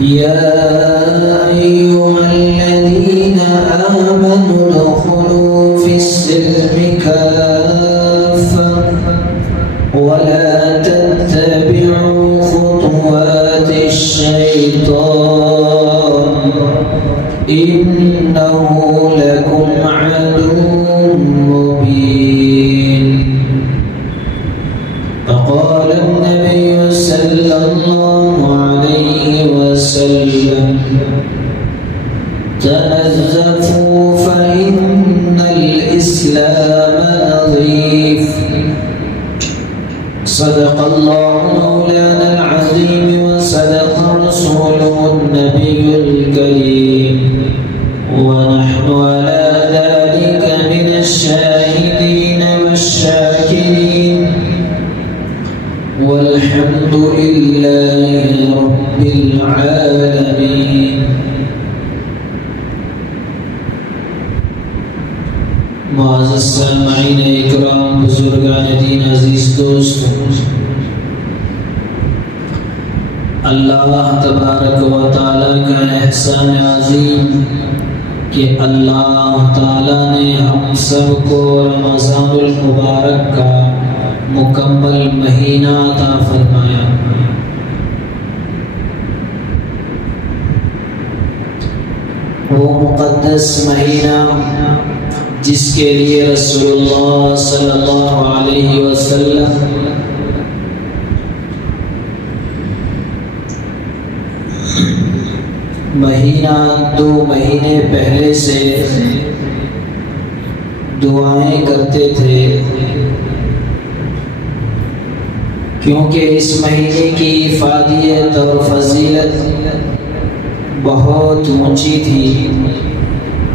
يا أيها الذين آمنوا ادخلوا في السلم كافة ولا تتبعوا خطوات الشيطان إنه لكم عدو مبين. فقال النبي صلى الله عليه وسلم تنزفوا فإن الإسلام نظيف. صدق الله مولانا العظيم وصدق رسوله النبي الكريم ونحن على ذلك من الشاهدين والشاكرين والحمد لله رب العالمين. معزز سامعین اکرام، بزرگان دین، عزیز دوست، اللہ تبارک و تعالیٰ کا احسان عظیم کہ اللہ تعالیٰ نے ہم سب کو رمضان المبارک کا مکمل مہینہ عطا فرمایا۔ وہ مقدس مہینہ جس کے لیے رسول اللہ صلی اللہ علیہ وسلم مہینہ 2 مہینے پہلے سے دعائیں کرتے تھے، کیونکہ اس مہینے کی افادیت اور فضیلت بہت اونچی تھی۔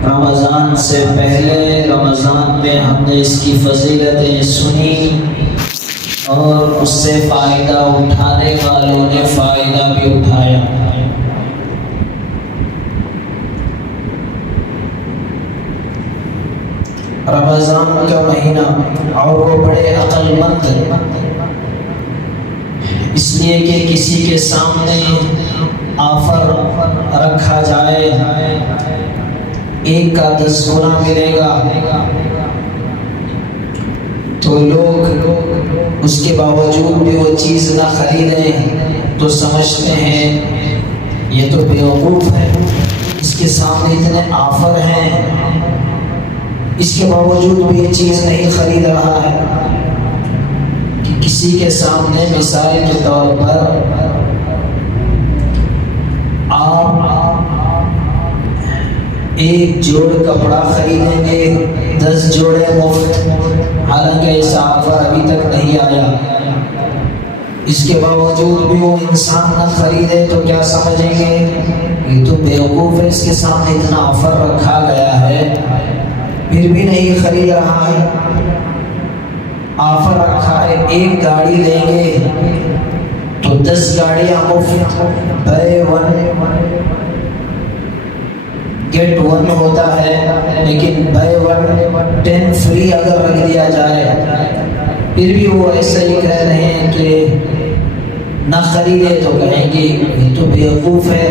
رمضان سے پہلے رمضان میں ہم نے اس کی فضیلتیں سنی اور اس سے فائدہ اٹھانے والوں نے فائدہ بھی اٹھایا۔ رمضان کا مہینہ اور وہ بڑے عقل مند، اس لیے کہ کسی کے سامنے آفر رکھا جائے 1 کا 10 گنا ملے گا تو لوگ اس کے باوجود بھی وہ چیز نہ خریدیں تو سمجھتے ہیں یہ تو بیوقوف ہے، اس کے سامنے اتنے آفر ہیں، اس کے باوجود بھی یہ چیز نہیں خرید رہا ہے۔ کہ کسی کے سامنے مثال کے طور پر آپ 1 جوڑ کپڑا خریدیں گے 10 جوڑے مفت، حالانکہ ایسا آفر ابھی تک نہیں آیا، اس کے باوجود بھی وہ انسان نہ خریدے تو کیا سمجھیں گے؟ یہ تو بیوقوف ہے، اس کے سامنے اتنا آفر رکھا گیا ہے پھر بھی نہیں خرید رہا ہے۔ آفر رکھا ہے 1 گاڑی لیں گے تو 10 گاڑیاں مفت، buy 1 get 1 ہوتا ہے، لیکن buy 1 10 فری اگر رکھ دیا جائے پھر بھی وہ ایسا ہی کہہ رہے ہیں کہ نہ خریدے تو کہیں گے یہ تو بیوقوف ہے،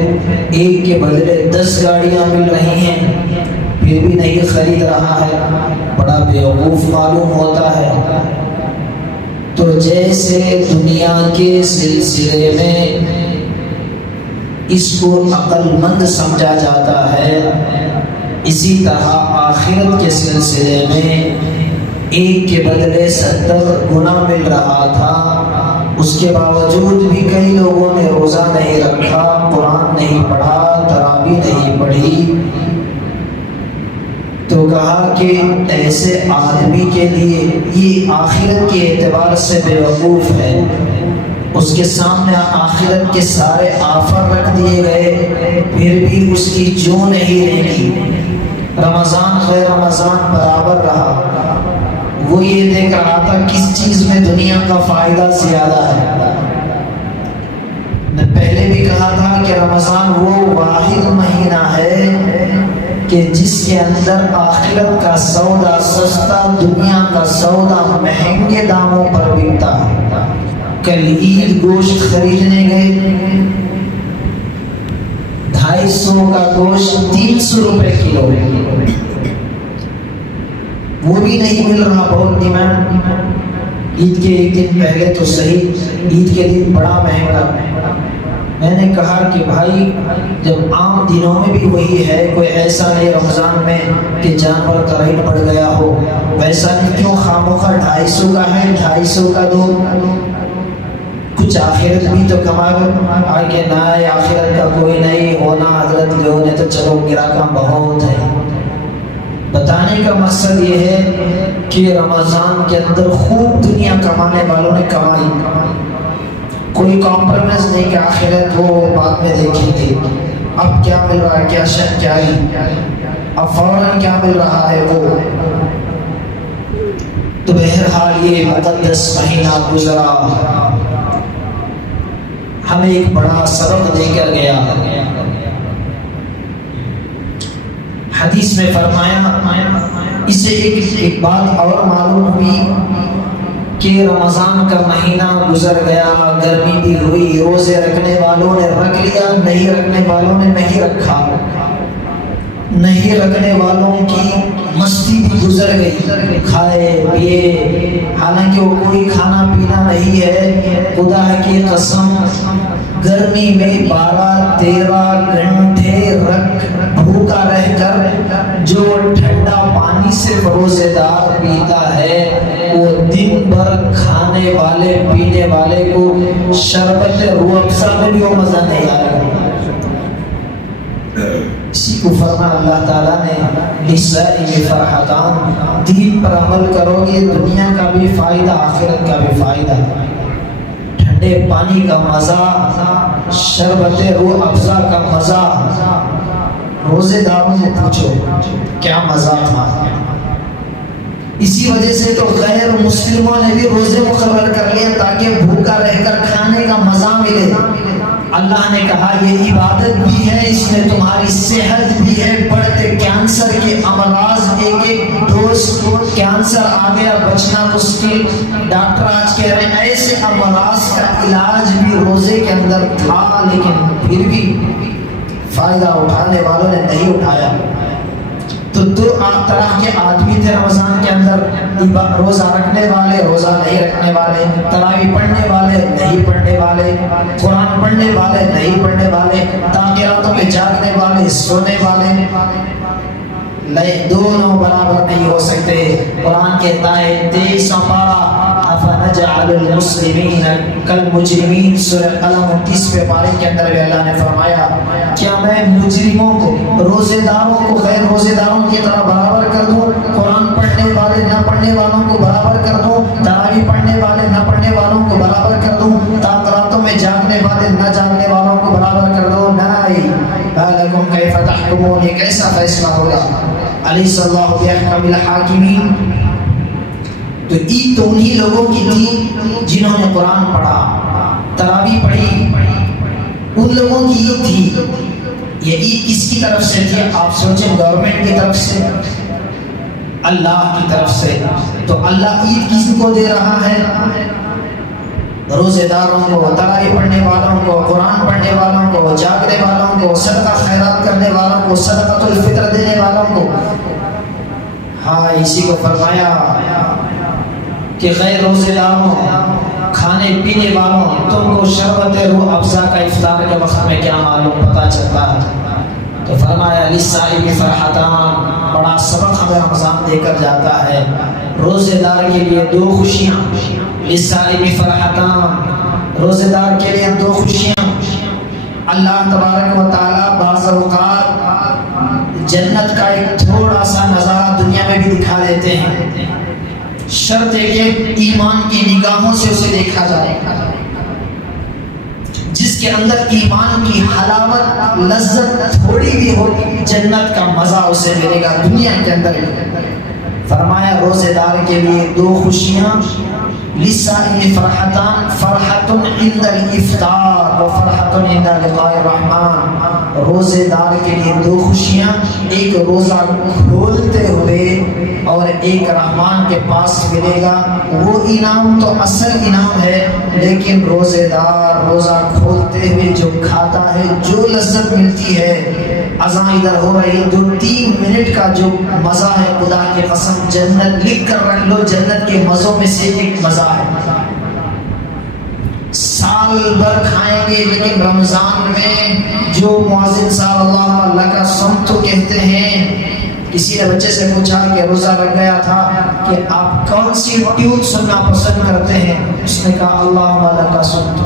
1 کے بدلے 10 گاڑیاں مل رہی ہیں پھر بھی نہیں خرید رہا ہے، بڑا بیوقوف معلوم ہوتا ہے۔ تو جیسے دنیا کے سلسلے میں اس کو عقل مند سمجھا جاتا ہے، اسی طرح آخرت کے سلسلے میں 1 کے بدلے 70 گنا مل رہا تھا، اس کے باوجود بھی کئی لوگوں نے روزہ نہیں رکھا، قرآن نہیں پڑھا، تراویح نہیں پڑھی۔ تو کہا کہ ایسے آدمی کے لیے یہ آخرت کے اعتبار سے بیوقوف ہے، اس کے سامنے آخرت کے سارے آفر رکھ دیے گئے پھر بھی اس کی جو نہیں رہی، رمضان غیر رمضان برابر رہا۔ وہ یہ دیکھ رہا تھا کس چیز میں دنیا کا فائدہ زیادہ ہے۔ میں پہلے بھی کہا تھا کہ رمضان وہ واحد مہینہ ہے کہ جس کے اندر آخرت کا سودا سستا، دنیا کا سودا مہنگے داموں پر بکتا ہے۔ کل عید گوشت خریدنے گئے کا گوشت 300 روپے کلو، وہ بھی نہیں مل رہا، بہت ڈیمانڈ۔ عید کے ایک دن پہلے تو صحیح، عید کے دن بڑا مہنگا۔ میں نے کہا کہ بھائی جب عام دنوں میں بھی وہی ہے، کوئی ایسا نہیں رمضان میں کہ جانور کا ریٹ بڑھ گیا ہو، ویسا نہیں، کیوں خاموخواہ 250 کا ہے 250 کا دو، کچھ آخرت بھی تو کما آگے نہ ہے، آخرت کا کوئی نہیں ہونا حضرت لوگوں نے تو چلو گراکاں بہت ہے۔ بتانے کا مقصد یہ ہے کہ رمضان کے اندر خوب دنیا کمانے والوں نے کمائی، کوئی کمپرومائز نہیں کہ آخرت وہ بعد میں دیکھیں گے، اب کیا مل رہا ہے، کیا شک کیا ہی، اب فوراً کیا مل رہا ہے وہ۔ تو بہرحال یہ مقدس مہینہ گزرا، ہمیں ایک بڑا سبق دے کر گیا۔ حدیث میں فرمایا، اسے ایک بات اور معلوم ہوئی کہ رمضان کا مہینہ گزر گیا، گرمی بھی ہوئی، روزے رکھنے والوں نے رکھ لیا، نہیں رکھنے والوں نے نہیں رکھا، نہیں رکھنے والوں کی مستی بھی گزر گئی، کھائے پیے، حالانکہ وہ کوئی کھانا پینا نہیں ہے، خدا کی قسم گرمی میں 12-13 گھنٹے بھوکا رہ کر جو ٹھنڈا پانی صرف روزے دار پیتا ہے، وہ دن بھر کھانے والے پینے والے کو شربت روح افزا میں بھی وہ مزہ نہیں آئے گا۔ اسی کو فرما اللہ تعالیٰ نے لِلصَّائِمِ فَرْحَتَانِ، دین پر عمل کرو گے دنیا کا بھی فائدہ آخرت کا بھی فائدہ، ٹھنڈے پانی کا مزہ، شربت روح افزا کا مزہ، روزے داروں سے پوچھو کیا مزہ تھا۔ اسی وجہ سے تو غیر مسلموں نے بھی روزے مقرر کر لیے تاکہ بھوکا رہ کر کھانے کا مزہ ملے۔ اللہ نے کہا یہ عبادت بھی ہے، اس میں تمہاری صحت بھی ہے، بڑھتے کینسر کے امراض، ایک ڈوز کینسر آ گیا بچنا مشکل، ڈاکٹر آج کہہ رہے ہیں ایسے امراض کا علاج بھی روزے کے اندر تھا، لیکن پھر بھی فائدہ اٹھانے والوں نے نہیں اٹھایا۔ تو دو طرح کے آدمی تھے رمضان کے اندر، روزہ رکھنے والے، روزہ نہیں رکھنے والے، تراویح پڑھنے والے، نہیں پڑھنے والے، قرآن پڑھنے والے، نہیں پڑھنے والے، تاخیراتوں میں جاگنے والے، سونے والے، دونوں برابر نہیں ہو سکتے۔ قرآن کہتا ہے 23 پارہ أَفَنَجْعَلُ الْمُسْلِمِينَ كَالْمُجْرِمِينَ، سورہ قلم 29 پارے کے اندر بھی اللہ نے فرمایا کیا میں مجرموں کو، روزے داروں کو غیر روزے داروں کی طرح برابر کر دوں، قرآن پڑھنے والے نہ پڑھنے والوں کو برابر کر دوں، تراویح پڑھنے والے نہ پڑھنے والوں کو برابر کر دوں، تاخیراتوں میں جاگنے والے نہ جاگنے والوں کو برابر کر دوں؟ نہیں۔ لَكُمْ كَيْفَ تَحْكُمُونَ، یہ کیسا فیصلہ ہوگا؟ علیہ اللہ بِأَحْكَمِ الْحَاكِمِينَ۔ تو عید تو انہی لوگوں کی تھی جنہوں نے قرآن پڑھا، تراویح پڑھی، ان لوگوں کی عید تھی۔ یہ عید کس کی طرف سے تھی؟ آپ سوچیں، گورنمنٹ کی طرف سے، اللہ کی طرف سے۔ تو اللہ عید کس کو دے رہا ہے؟ روزے داروں کو، تراویح پڑھنے والوں کو، قرآن پڑھنے والوں کو، جاگنے والوں کو، صدقہ خیرات کرنے والوں کو، صدقۃ الفطر دینے والوں کو۔ ہاں، اسی کو فرمایا کہ غیر روزے داروں، کھانے پینے والوں، تم کو شربت روح افزا کا افطار کے وقت میں کیا معلوم پتہ چلتا ہے؟ تو فرمایا لِلصَّائِمِ فَرْحَتَانِ، بڑا سبق ہمیں رمضان دے کر جاتا ہے۔ روزے دار کے لیے دو خوشیاں، لِلصَّائِمِ فَرْحَتَانِ، روزے دار کے لیے دو خوشیاں۔ اللہ تبارک و تعالیٰ بعض اوقات جنت کا ایک تھوڑا سا نظارہ دنیا میں بھی دکھا دیتے ہیں، شرط ہے کہ ایمان کی نگاہوں سے اسے دیکھا جائے۔ جس کے اندر ایمان کی حلاوت، لذت تھوڑی بھی ہو، جنت کا مزہ اسے ملے گا دنیا کے اندر۔ فرمایا روزے دار کے لیے دو خوشیاں، لِلصَّائِمِ فَرْحَتَانِ، فَرْحَةٌ عِندَ الْإِفْطَارِ وَفَرْحَةٌ عِندَ لِقَاءِ الرَّحْمَٰنِ۔ روزے دار کے لیے دو خوشیاں، ایک روزہ کھولتے ہوئے اور ایک رحمان کے پاس ملے گا۔ وہ انعام تو اصل انعام ہے، لیکن روزے دار روزہ کھولتے ہوئے جو کھاتا ہے، جو لذت ملتی ہے، اذان ادھر ہو رہی، جو 3 منٹ کا جو مزہ ہے، خدا کی قسم جنت لکھ کر رکھ لو، جنت کے مزوں میں سے ایک مزہ ہے۔ سال بھر کھائیں گے، لیکن رمضان میں جو مؤذن صاحب اللہ کا صمت کہتے ہیں، کسی نے بچے سے پوچھا کہ روزہ رکھ گیا تھا کہ آپ کون سی ٹیون سننا پسند کرتے ہیں؟ اس نے کہا اللہ کا صمت۔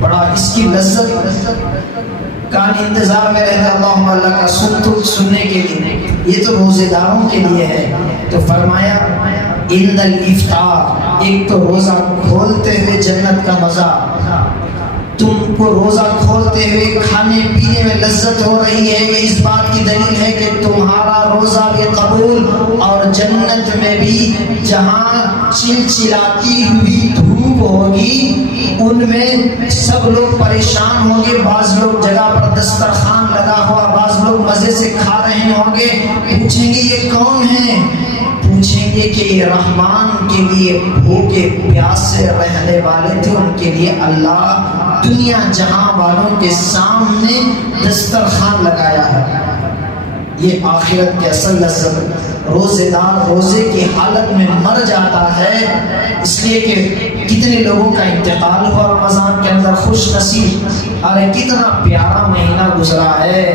بڑا اس کی لذت کا انتظار میں رہتا اللہ کا صمت سننے کے لیے۔ یہ تو روزے داروں کے لیے ہے۔ تو فرمایا عند الافطار، ایک تو روزہ کھولتے ہوئے جنت کا مزہ، تم کو روزہ کھولتے ہوئے کھانے پینے میں لذت ہو رہی ہے، یہ اس بات کی دلیل ہے کہ تمہارا روزہ بھی قبول، اور جنت میں بھی جہاں چلچلاتی ہوئی دھوپ ہوگی، ان میں سب لوگ پریشان ہوں گے، بعض لوگ جگہ پر دسترخوان لگا ہوا، بعض لوگ مزے سے کھا رہے ہوں گے، پوچھیں گے یہ کون ہیں؟ پوچھیں گے کہ یہ رحمان کے لیے بھوکے پیاسے رہنے والے تھے، ان کے لیے اللہ دنیا جہاں والوں کے سامنے دسترخوان لگایا ہے۔ یہ آخرت کے اصل لذت۔ روزے دار روزے کی حالت میں مر جاتا ہے، اس لیے کہ کتنے لوگوں کا انتقال ہوا رمضان کے اندر، خوش نصیب، ارے کتنا پیارا مہینہ گزرا ہے۔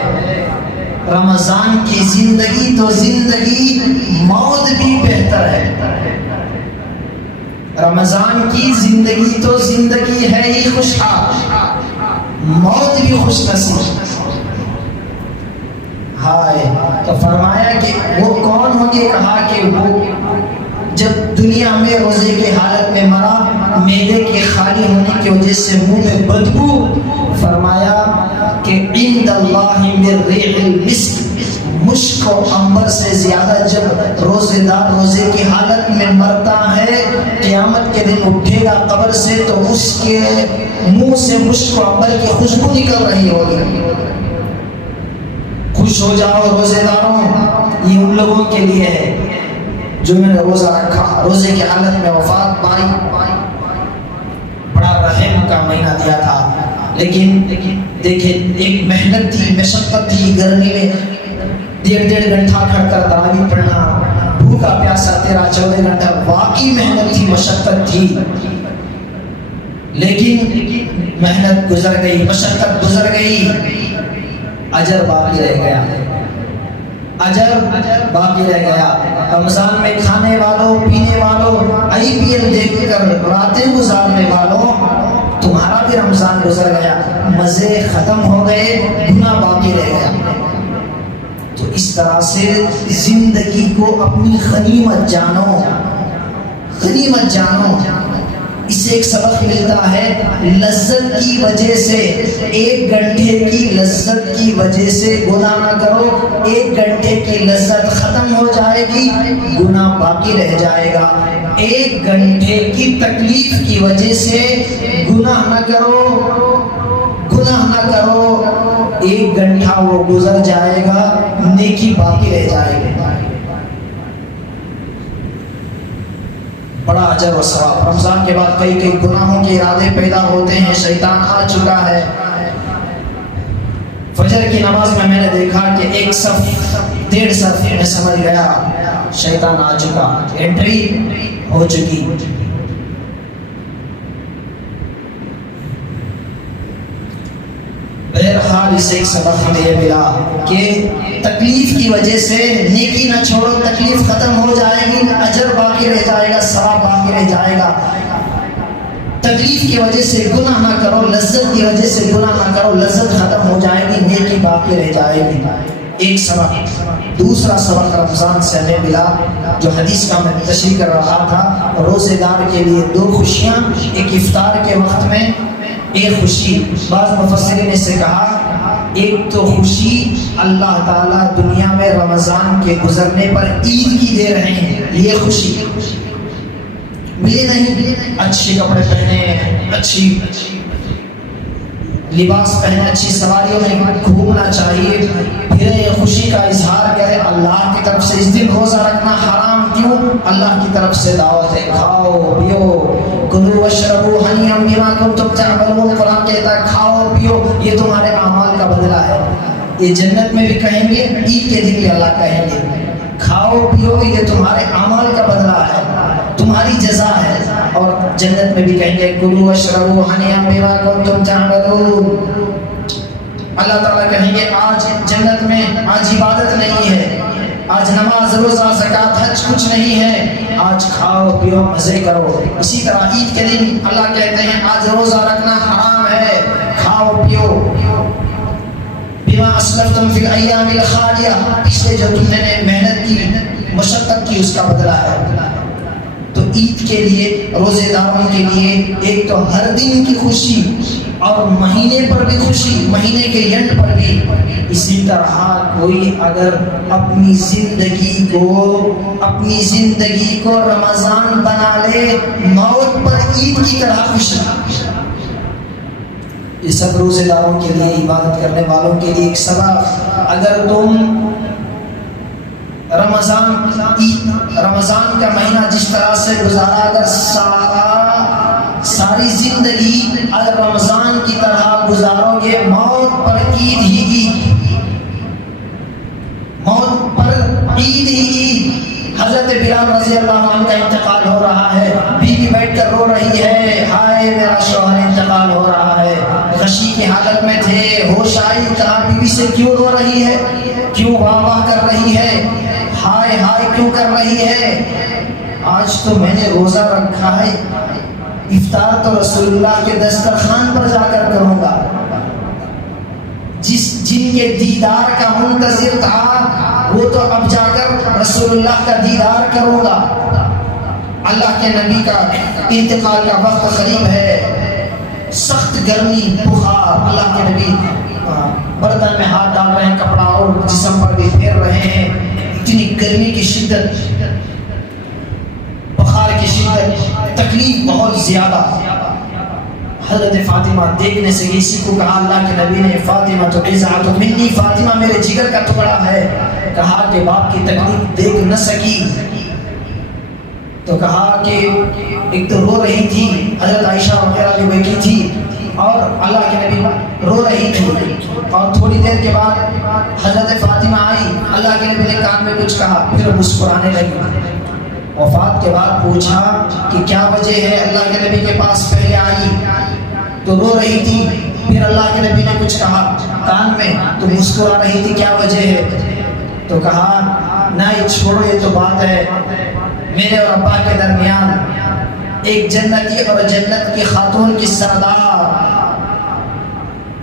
رمضان کی زندگی تو زندگی، موت بھی بہتر ہے۔ رمضان کی زندگی تو زندگی ہے ہی خوشحال، موت بھی خوش نصیب۔ ہائے، تو فرمایا کہ وہ کون ہوگے؟ کہا کہ وہ جب دنیا میں روزے کی حالت میں مرا، معدے کے خالی ہونے کی وجہ سے منہ میں بدبو، فرمایا کہ عند اللہ من ریح المسک، مشک و عنبر سے زیادہ جب روزے دار روزے کی حالت میں مرتا ہے، قیامت کے دن اٹھے گا قبر سے تو اس کے منہ سے مشک و عنبر کی خوشبو نکل رہی ہوگی۔ خوش ہو جاؤ روزے داروں، یہ ان لوگوں کے لیے ہے جو میں نے روزہ رکھا، روزے کی حالت میں وفات پائی۔ بڑا رحم کا مہینہ دیا تھا، لیکن دیکھیں ایک محنت تھی، مشقت تھی، گرمی میں 1.5 گھنٹہ کھڑ کر تراویح پڑھنا، بھوکا پیاسا 13-14 گھنٹہ، واقعی محنت تھی، مشقت تھی، لیکن محنت گزر گئی، مشقت گزر گئی، اجر باقی رہ گیا، اجر باقی رہ گیا۔ رمضان میں کھانے والوں، پینے والوں، IPL دیکھ کر راتیں گزارنے والوں، تمہارا بھی رمضان گزر گیا، مزے ختم ہو گئے، گناہ باقی رہ گیا۔ تو اس طرح سے زندگی کو اپنی غنیمت جانو، غنیمت جانو۔ اس سے ایک سبق ملتا ہے، لذت کی وجہ سے، 1 گھنٹے کی لذت کی وجہ سے گناہ نہ کرو، 1 گھنٹے کی لذت ختم ہو جائے گی، گناہ باقی رہ جائے گا۔ 1 گھنٹے کی تکلیف کی وجہ سے گناہ نہ کرو، گناہ نہ کرو، 1 گھنٹہ وہ گزر جائے گا، نیکی باقی رہ جائے گی۔ بڑا اجر و ثواب۔ رمضان کے بعد کئی گناہوں کے ارادے پیدا ہوتے ہیں، شیطان آ چکا ہے۔ فجر کی نماز میں نے دیکھا کہ 1 صف 1.5 صف میں سمجھ گیا شیطان آ چکا، انٹری ہو چکی۔ بہرحال اس سے ایک سبق ہمیں یہ ملا کہ تکلیف کی وجہ سے نیکی نہ چھوڑو، تکلیف ختم ہو جائے گی، اجر باقی رہ جائے گا، ثواب باقی رہ جائے گا۔ تکلیف کی وجہ سے گناہ نہ کرو، لذت کی وجہ سے گناہ نہ کرو، لذت ختم ہو جائے گی، نیکی باقی رہ جائے گی۔ ایک سبق۔ دوسرا سبق رمضان سے ہمیں ملا، جو حدیث کا میں تشریح کر رہا تھا، روزے دار کے لیے 2 خوشیاں، ایک افطار کے وقت میں ایک خوشی۔ بعض مفسرین نے سے کہا ایک تو خوشی اللہ تعالیٰ دنیا میں رمضان کے گزرنے پر عید کی دے رہے ہیں، یہ خوشی ملے نہیں، اچھے کپڑے پہنے، اچھی لباس پہنے، اچھی سواریوں میں گھومنا چاہیے، پھر خوشی کا اظہار کرے اللہ کی طرف سے۔ اس دن روزہ رکھنا حرام کیوں؟ اللہ کی طرف سے دعوت ہے، کھاؤ پیو، کلوا واشربوا ہنیئا بما کنتم تعملون۔ قرآن کہتا ہے کھاؤ پیو، یہ تمہارے اعمال کا بدلہ ہے۔ یہ جنت میں بھی کہیں گے، عید کے دن بھی اللہ کہیں گے کھاؤ پیو، یہ تمہارے اعمال کا بدلہ ہے، تمہاری جزا ہے۔ اور جنت میں بھی کہیں گے کلوا واشربوا ہنیئا بما کنتم تعملون۔ اللہ تعالیٰ کہیں گے آج جنت میں آج عبادت نہیں ہے، آج نماز روزہ زکوٰۃ حج کچھ نہیں ہے، آج کھاؤ پیو مزے کرو۔ اسی طرح عید کے دن اللہ کہتے ہیں آج روزہ رکھنا حرام ہے، کھاؤ پیو۔ بما اسلفتم فی الایام الخالیہ، پچھلے جو تم نے محنت کی مشقت کی اس کا بدلہ ہے۔ تو عید کے لیے روزے داروں کے لیے ایک تو ہر دن کی خوشی اور مہینے پر بھی خوشی، مہینے کے اینڈ پر بھی۔ اسی طرح کوئی اگر اپنی زندگی کو رمضان بنا لے، موت پر عید کی طرح خوشی۔ یہ سب روزے داروں کے لیے، عبادت کرنے والوں کے لیے ایک سبق۔ اگر تم رمضان کا مہینہ جس طرح سے گزارا، اگر ساری زندگی اگر رمضان کی طرح گزارو گے، موت پر عید ہی عید، موت پر عید ہی عید۔ حضرت بلال رضی اللہ عنہ کا انتقال ہو رہا ہے، بیوی بیٹھ کر رو رہی ہے، ہائے میرا شوہر انتقال ہو رہا ہے۔ غشی کی حالت میں تھے، ہوش آئی، کہا بیوی سے کیوں رو رہی ہے، کیوں واہ واہ کر رہی ہے، ہائے ہائے کیوں کر رہی ہے؟ آج تو میں نے روزہ رکھا ہے، افطار تو رسول اللہ کے دسترخوان پر جا کر کروں گا۔ جن کے دیدار کا منتظر تھا وہ تو اب جا کر رسول اللہ کا دیدار کروں گا۔ اللہ کے نبی کا انتقال کا وقت قریب ہے، سخت گرمی، بخار، اللہ کے نبی برتن میں ہاتھ ڈال رہے ہیں، کپڑا اور جسم پر بھی پھیر رہے ہیں، اتنی گرمی کی شدت، بخار کی شدت، تکلیف بہت زیادہ۔ حضرت فاطمہ دیکھنے سے کسی کو کہا، اللہ کے نبی نے فاطمہ تو بضعۃ منی، فاطمہ میرے جگر کا ٹکڑا ہے۔ کہا کہ باپ کی تکلیف دیکھ نہ سکی، تو کہا کہ ایک تو رو رہی تھی، حضرت عائشہ وغیرہ بھی بیٹھی تھی اور اللہ کے نبی رو رہی تھی، اور تھوڑی دیر کے بعد حضرت فاطمہ آئی، اللہ کے نبی نے کان میں کچھ کہا، پھر مسکرانے لگی۔ وفات کے بعد پوچھا کہ کیا وجہ ہے، اللہ کے نبی کے پاس پہلے آئی تو رو رہی تھی، پھر اللہ کے نبی نے کچھ کہا کان میں تو مسکرا رہی تھی، کیا وجہ ہے؟ تو کہا نہیں چھوڑو، یہ تو بات ہے میرے اور ابا کے درمیان، ایک جنتی اور جنت کی خاتون کی سردار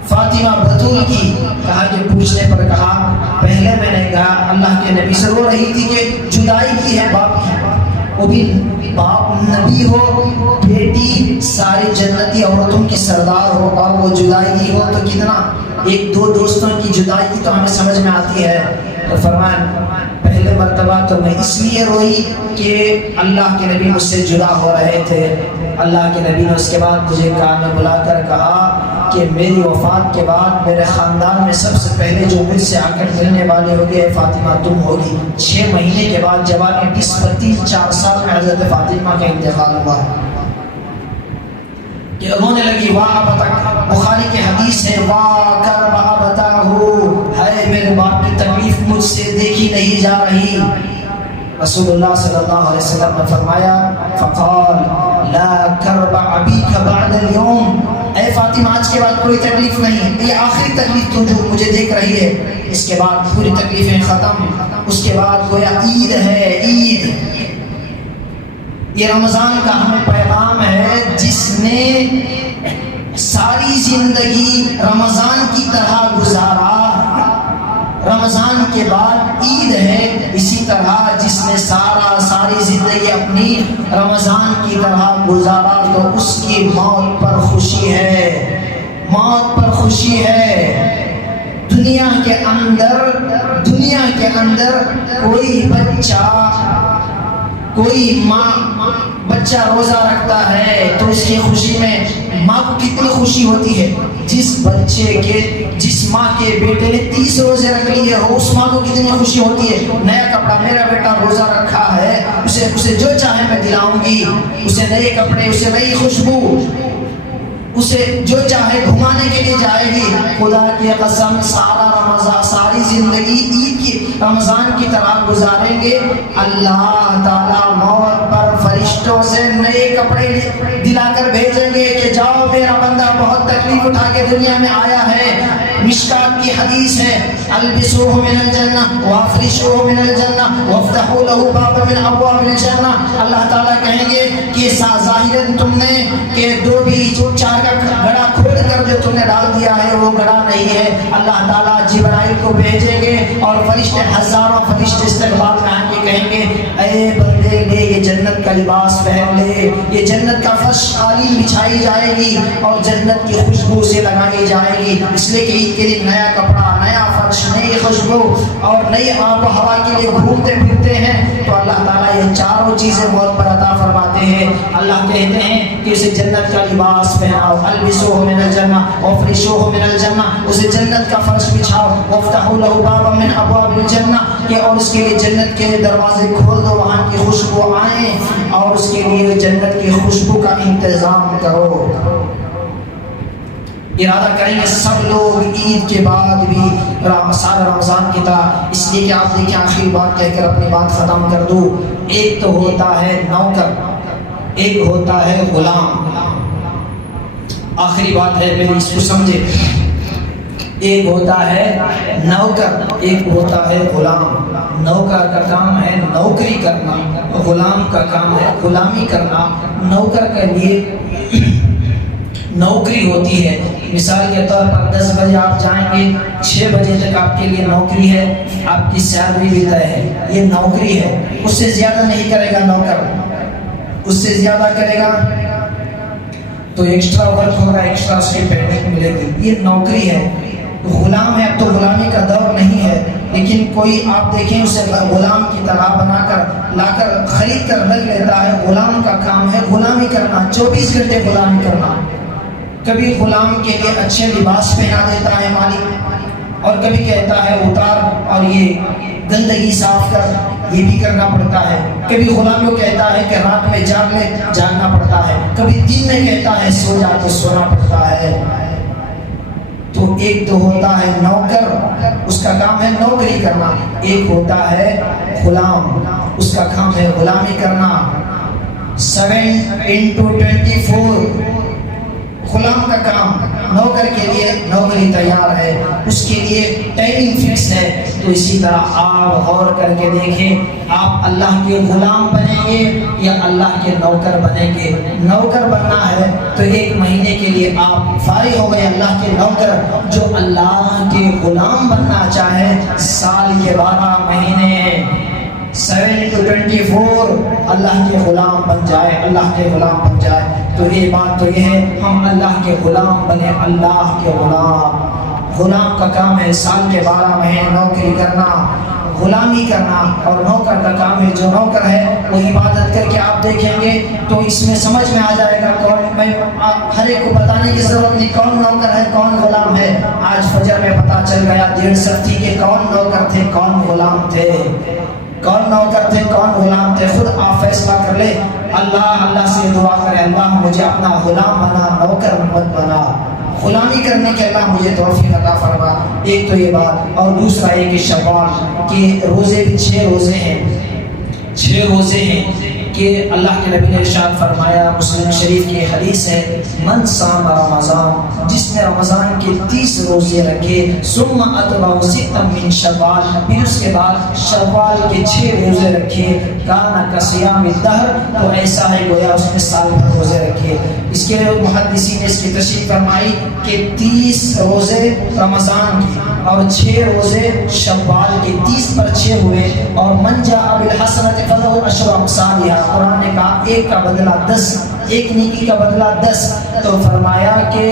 فاطمہ بطول کی۔ کہا کہ پوچھنے پر کہا، پہلے میں نے کہا اللہ کے نبی سے رو رہی تھی کہ جدائی کی ہے باپ کی، وہ بھی باپ نبی ہو، بیٹی ساری جنتی عورتوں کی سردار ہو، اور وہ جدائی کی ہو تو کتنا، ایک دو دوستوں کی جدائی کی تو ہمیں سمجھ میں آتی ہے۔ تو فرمایا پہلے مرتبہ تو میں اس لیے روئی کہ اللہ کے نبی مجھ سے جدا ہو رہے تھے۔ اللہ کے نبی نے اس کے بعد مجھے کان میں بلا کر کہا کہ میری وفات کے بعد میرے خاندان میں سب سے پہلے جو مجھ سے آ کر ملنے والے ہوگے فاطمہ تم ہوگی۔ 6 مہینے کے بعد جوانی 20-25 4 سال میں حضرت فاطمہ کا انتقال ہوا کہ رونے لگی، واہ ابتک، بخاری کی حدیث ہے، واہ کرب ابتاہو، ہے میرے باپ کی تکلیف مجھ سے دیکھی نہیں جا رہی۔ رسول اللہ صلی اللہ علیہ وسلم نے فرمایا، فقال لا کرب ابیک بعد اليوم، اے فاطمہ آج کے بعد کوئی تکلیف نہیں، یہ آخری تکلیف تو جو مجھے دیکھ رہی ہے، اس کے بعد پوری تکلیفیں ختم۔ اس کے بعد گویا عید ہے، عید یہ رمضان کا ہمیں پیغام ہے، جس نے ساری زندگی رمضان کی طرح گزارا، رمضان کے بعد عید ہے۔ اسی طرح جس نے ساری زندگی اپنی رمضان کی طرح گزارا تو اس کی موت پر خوشی ہے، موت پر خوشی ہے۔ دنیا کے اندر کوئی بچہ، کوئی ماں بچہ روزہ رکھتا ہے تو اس کی خوشی میں ماں کو کتنی خوشی ہوتی ہے. جس ماں کے بیٹے نے 30 روزے رکھ لیے ہو اس ماں کو کتنی خوشی ہوتی ہے. نیا کپڑا، میرا بیٹا روزہ رکھا ہے، اسے جو چاہے میں دلاؤں گی، اسے نئے کپڑے، اسے نئی خوشبو، اسے جو چاہے گھمانے کے لیے جائے گی. خدا کی قسم سارا رمضان، ساری زندگی عید کی رمضان کی طرح گزاریں گے. اللہ تعالیٰ موت پر فرشتوں سے نئے کپڑے دلا کر بھیجیں گے کہ جاؤ میرا بندہ بہت تکلیف اٹھا کے دنیا میں آیا ہے. مشکات کی حدیث ہے، البسوہ من الجنہ وافرشوہ من الجنہ وافتحوا لہ بابا من ابواب الجنہ. اللہ تعالیٰ کہیں گے کہ ظاہراً تم نے کہ دو بھی چار کا گڑا کھود کر جو تم نے ڈال دیا ہے وہ گڑا نہیں ہے. اللہ تعالیٰ جبرائیل کو بھیجیں گے اور فرشتے، ہزاروں فرشتے استقبال میں آ کے کہیں گے اے بندے لے یہ جنت کا لباس پہن لے، یہ جنت کا فرش قالین بچھائی جائے گی اور جنت کی خوشبو سے لگائی جائے گی. اس لیے کہ عید کے دن نیا کپڑا، نیا فرش، نئی خوشبو اور نئی آب و ہوا کے لیے گھومتے پھرتے ہیں. تو اللہ تعالیٰ یہ چاروں چیزیں موت پر عطا فرماتے ہیں. اللہ کہتے ہیں کہ اسے جنت کا لباس پہناؤ، البسوہ من الجنہ وافرشوہ من الجنہ، اسے جنت کا فرش بچھاؤ، وافتحوا لہ بابا من ابواب الجنہ، کہ اور اس کے لیے جنت کے دروازے کھول دو، وہاں کی خوشبو آئیں اور اس کے لیے جنت کی خوشبو کا انتظام کرو. ارادہ کریں گے سب لوگ عید کے بعد بھی سارا رمضان کی طرح. اس لیے کہ آپ دیکھیں آخری بات کہہ کر اپنی بات ختم کر دوں. ایک تو ہوتا ہے نوکر، ایک ہوتا ہے غلام. آخری بات ہے میری، اس کو سمجھے. ایک ہوتا ہے نوکر، ایک ہوتا ہے غلام. نوکر کا کام ہے نوکری کرنا، غلام کا کام ہے غلامی کرنا. نوکر کے لیے نوکری ہوتی ہے. مثال کے طور پر 10 بجے آپ جائیں گے، 6 بجے تک آپ کے لیے نوکری ہے، آپ کی سیلری بھی طے ہے، یہ نوکری ہے. اس سے زیادہ نہیں کرے گا نوکر، اس سے زیادہ کرے گا تو ایکسٹرا ورک ہوگا، ایکسٹرا اس کی پیمنٹ ملے گی. یہ نوکری ہے. غلام ہے تو غلامی کا دور نہیں ہے، لیکن کوئی آپ دیکھیں اسے غلام کی طرح بنا کر لا کر خرید کر رکھ لیتا ہے. غلام کا کام ہے غلامی کرنا، 24 گھنٹے غلامی کرنا. کبھی غلام کے لیے اچھے لباس پہنا دیتا ہے مالک، اور کبھی کہتا ہے اتار اور یہ گندگی صاف کر، یہ بھی کرنا پڑتا ہے. کبھی غلام کو کہتا ہے کہ رات میں جاگ لے، جاگنا پڑتا ہے. کبھی دن میں کہتا ہے سو جا تو سونا پڑتا ہے. تو ایک تو ہوتا ہے نوکر، اس کا کام ہے نوکری کرنا. ایک ہوتا ہے غلام، اس کا کام ہے غلامی کرنا. 7x24 غلام کا کام. نوکر کے لیے نوکری تیار ہے، اس کے لیے ٹائمنگ فکس ہے. تو اسی طرح آپ غور کر کے دیکھیں، آپ اللہ کے غلام بنیں گے یا اللہ کے نوکر بنیں گے. نوکر بننا ہے تو 1 مہینے کے لیے آپ فارغ ہو گئے اللہ کے نوکر. جو اللہ کے غلام بننا چاہے سال کے 12 مہینے 7x24 اللہ کے غلام بن جائے، اللہ کے غلام بن جائے. تو یہ بات تو یہ ہے ہم اللہ کے غلام بنے. اللہ کے غلام، غلام کا کام ہے سال کے 12 مہینے نوکری کرنا، غلامی کرنا. اور نوکر کا کام ہے، جو نوکر ہے وہ عبادت کر کے آپ دیکھیں گے تو اس میں سمجھ میں آ جائے گا کون. میں ہر ایک کو بتانے کی ضرورت نہیں کون نوکر ہے کون غلام ہے. آج فجر میں پتا چل گیا 1.5 صفحے کے کون نوکر تھے کون غلام تھے، کون نوکر تھے کون غلام تھے. خود آپ فیصلہ کر لے. اللہ سے دعا کرے اللہ مجھے اپنا غلام بنا، نوکر مت بنا. غلامی کرنے کے اللہ مجھے توفیق عطا فرما. ایک تو یہ بات. اور دوسرا یہ کہ شوال کے روزے بھی 6 روزے ہیں، 6 روزے ہیں کہ اللہ کے نبی نے ارشاد فرمایا، مسلم شریف کی حدیث ہے، من صام رمضان، جس نے رمضان کے 30 روزے رکھے، ثم اتبعہ ستا من شوال، پھر اس کے بعد شوال کے 6 روزے رکھے، کان کصیام الدہر، تو ایسا ہے گویا اس نے سال بھر روزے رکھے. اس کے لیے محدثین نے اس کی تشریح فرمائی کہ 30 روزے رمضان کی اور 6 روزے شوال کے، 30 پر 6 ہوئے. اور من جاء بالحسنۃ فلہ عشر امثالها، قرآن نے کہا 1 کا بدلہ 10، 1 نیکی کا بدلہ 10. تو فرمایا کہ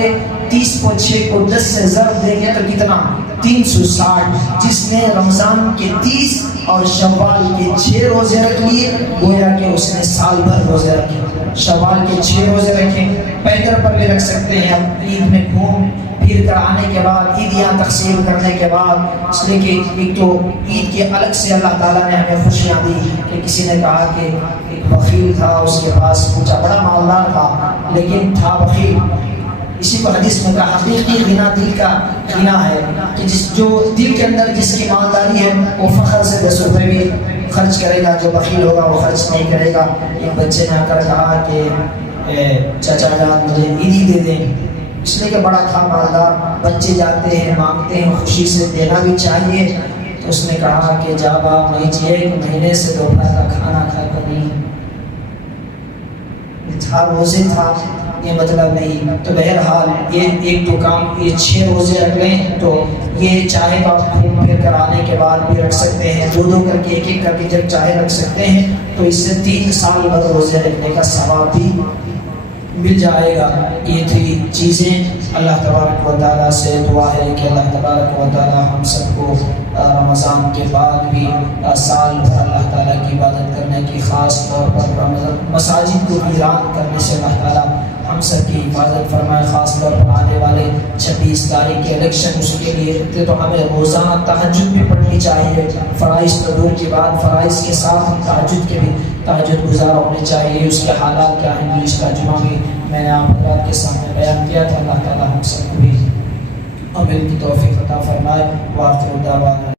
30 کو 6 کو 10 سے ضرب دیں گے تو کتنا؟ 360. جس نے رمضان کے 30 اور شوال کے 6 روزے رکھ لیے گویا کہ اس نے سال بھر روزے رکھے. شوال کے 6 روزے رکھے. پیدل پر بھی رکھ سکتے ہیں. اب عید میں گھوم پھر کر آنے کے بعد، عیدیاں تقسیم کرنے کے بعد، اس لیے کہ ایک تو عید کے الگ سے اللہ تعالیٰ نے ہمیں خوشیاں دی کہ کسی نے کہا کہ ایک بخیل تھا، اس کے پاس پوچھا، بڑا مالدار تھا لیکن تھا بخیل. اسی کو حدیث میں کہا حقیقی غنا دل کا غنا ہے کہ جو دل کے اندر جس کی مالداری ہے وہ فخر سے 10 روپے بھی خرچ کرے گا. جو بخیل ہوگا وہ خرچ نہیں کرے گا. ایک بچے نے آ کر کہا کہ چچا جان مجھے عیدی دے دیں، اس لیے کہ بڑا تھا مالدار. بچے جاتے ہیں مانگتے ہیں، خوشی سے دینا بھی چاہیے. تو اس نے کہا کہ جا باپ نہیں چاہیے، 1 مہینے سے دوپہر کا کھانا کھا کر نہیں تھا، روزے تھا، یہ مطلب نہیں. تو بہرحال یہ ایک تو کام، یہ 6 روزے رکھ لیں تو یہ چاہے تو آپ گھوم پھر کر آنے کے بعد بھی رکھ سکتے ہیں، 2 کر کے 1 کر کے جب چاہے رکھ سکتے ہیں. تو اس سے 3 سال بھر روزے رکھنے کا ثواب بھی مل جائے گا. یہ تھی چیزیں. اللہ تبارک و تعالیٰ سے دعا ہے کہ اللہ تبارک و تعالیٰ ہم سب کو رمضان کے بعد بھی سال بھر اللہ تعالیٰ کی عبادت کرنے کی، خاص طور پر مساجد کو ویران کرنے سے اللہ تعالیٰ ہم سب کی حفاظت فرمائے. خاص طور پر آنے والے 26 تاریخ کے الیکشن، اس کے لیے تو ہمیں روزانہ تہجد بھی پڑھنی چاہیے. فرائض تو دور کی بات، فرائض کے ساتھ ہم تہجد کے بھی تہجد گزار ہونے چاہیے. اس کے حالات کیا ہیں انگلش ترجمہ بھی میں نے آپ حضرات کے سامنے بیان کیا تھا. اللہ تعالیٰ ہم سب کو بھی عمل کی توفیق عطا فرمائے. وآخر دعوانا